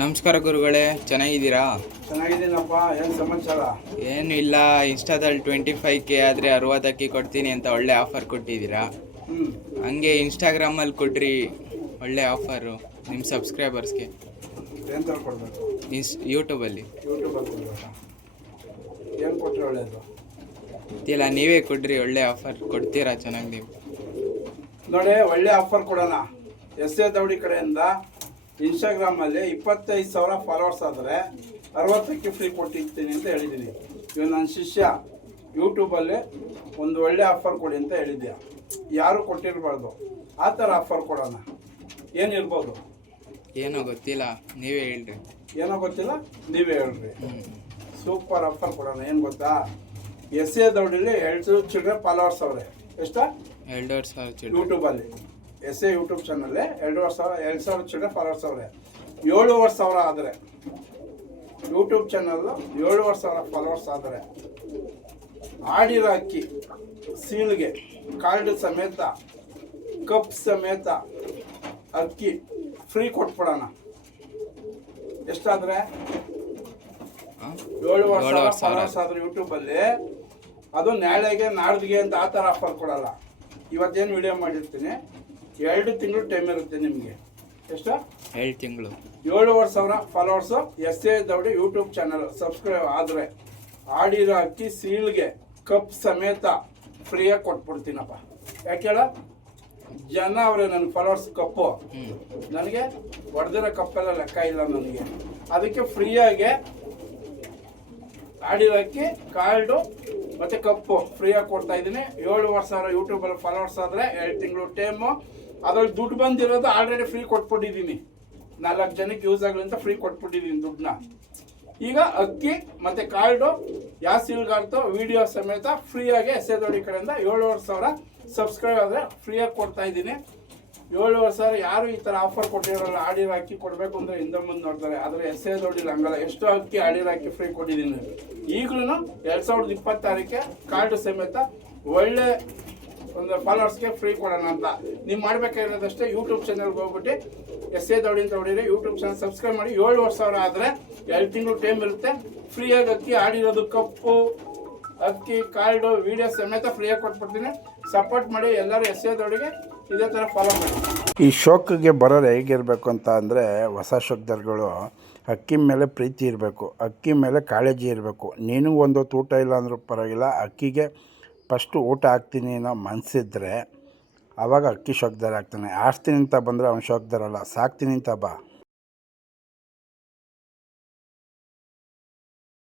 ನಮಸ್ಕಾರ ಗುರುಗಳೇ, ಚೆನ್ನಾಗಿದ್ದೀರಾ? ಚೆನ್ನಾಗಿದ್ದೀನಪ್ಪ. ಏನು ಸಮಾಚಾರ? ಏನು ಇಲ್ಲ, ಇನ್ಸ್ಟಾದಲ್ಲಿ 25K ಆದರೆ 60 ಕೊಡ್ತೀನಿ ಅಂತ ಒಳ್ಳೆ ಆಫರ್ ಕೊಟ್ಟಿದ್ದೀರಾ. ಹಂಗೆ ಇನ್ಸ್ಟಾಗ್ರಾಮಲ್ಲಿ ಕೊಡ್ರಿ, ಒಳ್ಳೆ ಆಫರು ನಿಮ್ಮ ಸಬ್ಸ್ಕ್ರೈಬರ್ಸ್ಗೆ. ಏನು ತಗೊಳ್ಬೇಕು? ಯೂಟ್ಯೂಬಲ್ಲಿ ಕೊಡ್ಬೇಕಾ? ಏನು ಕೊಟ್ಟರೆ ಒಳ್ಳೆಯದು? ಗೊತ್ತಿಲ್ಲ, ನೀವೇ ಕೊಡ್ರಿ, ಒಳ್ಳೆ ಆಫರ್ ಕೊಡ್ತೀರಾ ಚೆನ್ನಾಗಿ ನೀವು. ನೋಡಿ, ಒಳ್ಳೆ ಆಫರ್ ಕೊಡೋಣ. ಎಸ್.ಎ. ದೌಡಿ ಕಡೆಯಿಂದ ಇನ್ಸ್ಟಾಗ್ರಾಮಲ್ಲಿ 25,000 ಫಾಲೋವರ್ಸ್ ಆದರೆ 60ಕ್ಕೆ ಫ್ರೀ ಕೊಟ್ಟಿರ್ತೀನಿ ಅಂತ ಹೇಳಿದ್ದೀನಿ. ಇವಾಗ ನನ್ನ ಶಿಷ್ಯ ಯೂಟ್ಯೂಬಲ್ಲಿ ಒಂದು ಒಳ್ಳೆ ಆಫರ್ ಕೊಡಿ ಅಂತ ಹೇಳಿದ್ಯಾ, ಯಾರು ಕೊಟ್ಟಿರಬಾರ್ದು. ಆ ಥರ ಆಫರ್ ಕೊಡೋಣ. ಏನಿರ್ಬೋದು? ಏನೋ ಗೊತ್ತಿಲ್ಲ, ನೀವೇ ಹೇಳ್ರಿ. ಏನೋ ಗೊತ್ತಿಲ್ಲ, ನೀವೇ ಹೇಳ್ರಿ. ಸೂಪರ್ ಆಫರ್ ಕೊಡೋಣ. ಏನು ಗೊತ್ತಾ, ಎಸ್.ಎ. ದೌಡಿಲಿ 2 ಚಿಲ್ಡ್ರೆ ಫಾಲೋವರ್ಸ್ ಅವರೇ. ಎಷ್ಟಾ? 2,000 ಯೂಟ್ಯೂಬಲ್ಲಿ ಎಸ್.ಎ. ಯೂಟ್ಯೂಬ್ ಚಾನಲ್ಲೇ 2,000 ಚಿಲ್ಡ್ರೆ ಫಾಲೋವರ್ಸ್ ಅವರೇ. 7,500 ಆದರೆ ಯೂಟ್ಯೂಬ್ ಚಾನಲ್ಲು 7,500 ಫಾಲೋವರ್ಸ್ ಆದರೆ ಆಡಿರೋ ಅಕ್ಕಿ ಸೀಳಿಗೆ ಕಾರ್ಡ್ ಸಮೇತ ಕಪ್ ಸಮೇತ ಅಕ್ಕಿ ಫ್ರೀ ಕೊಟ್ಬಿಡೋಣ. ಎಷ್ಟಾದರೆ? 7,500 ಫಾಲೋವರ್ಸ್ ಆದರೆ ಯೂಟ್ಯೂಬಲ್ಲಿ. ಅದು ನಾಳೆಗೆ ನಾಡ್ದಿಗೆ ಅಂತ ಆ ಥರ ಆಫರ್ ಕೊಡಲ್ಲ. ಇವತ್ತೇನು ವಿಡಿಯೋ ಮಾಡಿರ್ತೀನಿ, 2 ತಿಂಗಳು ಟೈಮ್ ಇರುತ್ತೆ ನಿಮಗೆ. ಎಷ್ಟು? 2 ತಿಂಗಳು. 7,500 followers S.A.. ದೌಡಿ YouTube channel subscribe ಆದರೆ ಆಡಿರೋ ಅಕ್ಕಿ ಸೀಲ್ಗೆ ಕಪ್ ಸಮೇತ ಫ್ರೀಯಾಗಿ ಕೊಟ್ಬಿಡ್ತೀನಪ್ಪ. ಯಾಕೆ ಹೇಳ? ಜನ ಅವರೇ ನನ್ನ ಫಾಲೋವರ್ಸ್. ಕಪ್ಪು ನನಗೆ ಹೊಡೆದಿರೋ ಕಪ್ಪೆಲ್ಲ ಲೆಕ್ಕ ಇಲ್ಲ ನನಗೆ. ಅದಕ್ಕೆ ಫ್ರೀಯಾಗೆ ಆಡಿರೋ ಅಕ್ಕಿ, ಕಾರ್ಡು ಮತ್ತು ಕಪ್ಪು ಫ್ರೀಯಾಗಿ ಕೊಡ್ತಾ ಇದ್ದೀನಿ. 7,500 ಯೂಟ್ಯೂಬಲ್ಲಿ ಫಾಲೋವರ್ಸ್ ಆದರೆ 2 ತಿಂಗಳು ಟೈಮು. ಅದ್ರಲ್ಲಿ ದುಡ್ಡು ಬಂದಿರೋದು ಆಲ್ರೆಡಿ ಫ್ರೀ ಕೊಟ್ಬಿಟ್ಟಿದ್ದೀನಿ. 4 ಜನಕ್ಕೆ ಯೂಸ್ ಆಗಲಿ ಅಂತ ಫ್ರೀ ಕೊಟ್ಬಿಟ್ಟಿದ್ದೀನಿ ದುಡ್ಡನ್ನ. ಈಗ ಅಕ್ಕಿ ಮತ್ತು ಕಾರ್ಡು ಯಾವ ಸೀಲ್ಗಾರ್ತೋ ವಿಡಿಯೋ ಸಮೇತ ಫ್ರೀಯಾಗಿ ಎಸ್.ಎ. ದೌಡಿ ಕಡೆಯಿಂದ 7,500 ಸಬ್ಸ್ಕ್ರೈಬ್ ಆದರೆ ಫ್ರೀಯಾಗಿ ಕೊಡ್ತಾ ಇದ್ದೀನಿ. 7,500 ಯಾರು ಈ ಥರ ಆಫರ್ ಕೊಟ್ಟಿರೋಲ್ಲ. ಆಡಿರೋ ಅಕ್ಕಿ ಕೊಡಬೇಕು ಅಂದರೆ ಹಿಂದೆ ಮುಂದೆ ನೋಡ್ತಾರೆ. ಆದರೆ ಎಸ್.ಎ. ದೌಡಿಲಿ ಹಂಗಲ್ಲ. ಎಷ್ಟು ಅಕ್ಕಿ ಆಡಿರೋ ಅಕ್ಕಿ ಫ್ರೀ ಕೊಟ್ಟಿದ್ದೀನಿ. ಈಗಲೂ 2026ಕ್ಕೆ ಕಾರ್ಡು ಸಮೇತ ಒಳ್ಳೆ ಒಂದು ಫಾಲೋವರ್ಸ್ಗೆ ಫ್ರೀ ಕೊಡೋಣ ಅಂತ. ನೀವು ಮಾಡಬೇಕಾಗಿರೋದಷ್ಟೇ, ಯೂಟ್ಯೂಬ್ ಚಾನಲ್ಗೆ ಹೋಗ್ಬಿಟ್ಟು ಎಸ್.ಎ. ದೌಡಿ ಅಂತ ಹೊಡೀರಿ, ಯೂಟ್ಯೂಬ್ ಚಾನಲ್ ಸಬ್ಸ್ಕ್ರೈಬ್ ಮಾಡಿ. 7,500 ಆದರೆ 2 ತಿಂಗಳು ಟೈಮ್ ಇರುತ್ತೆ. ಫ್ರೀಯಾಗಿ ಅಕ್ಕಿ, ಆಡಿರೋದು ಕಪ್ಪು, ಅಕ್ಕಿ, ಕಾರ್ಡು, ವಿಡಿಯೋ ಸಮೇತ ಫ್ರೀಯಾಗಿ ಕೊಟ್ಬಿಡ್ತೀನಿ. ಸಪೋರ್ಟ್ ಮಾಡಿ ಎಲ್ಲರೂ. ಎಸ್.ಎ. ದೌಡಿಗೆ ಇದೇ ಥರ ಫಾಲೋ ಮಾಡಿ. ಈ ಶೋಕಿಗೆ ಬರೋರು ಹೇಗಿರಬೇಕು ಅಂತ ಅಂದರೆ, ಹೊಸ ಶೋಕ್ದರ್ಗಳು ಅಕ್ಕಿ ಮೇಲೆ ಪ್ರೀತಿ ಇರಬೇಕು, ಅಕ್ಕಿ ಮೇಲೆ ಕಾಳಜಿ ಇರಬೇಕು. ನೀನು ಒಂದು ಊಟ ಇಲ್ಲ ಅಂದರೂ ಪರವಾಗಿಲ್ಲ, ಅಕ್ಕಿಗೆ ಫಸ್ಟು ಊಟ ಹಾಕ್ತೀನಿ ಅನ್ನೋ ಮನಸ್ಸಿದ್ರೆ ಆವಾಗ ಅಕ್ಕಿ ಶೋಕ್ದಾರ ಆಗ್ತಾನೆ. ಆಡ್ಸ್ತೀನಿ ಅಂತ ಬಂದರೆ ಅವ್ನು ಶೋಕ್ದಾರಲ್ಲ, ಸಾಕ್ತೀನಿ ಅಂತ ಬಾ.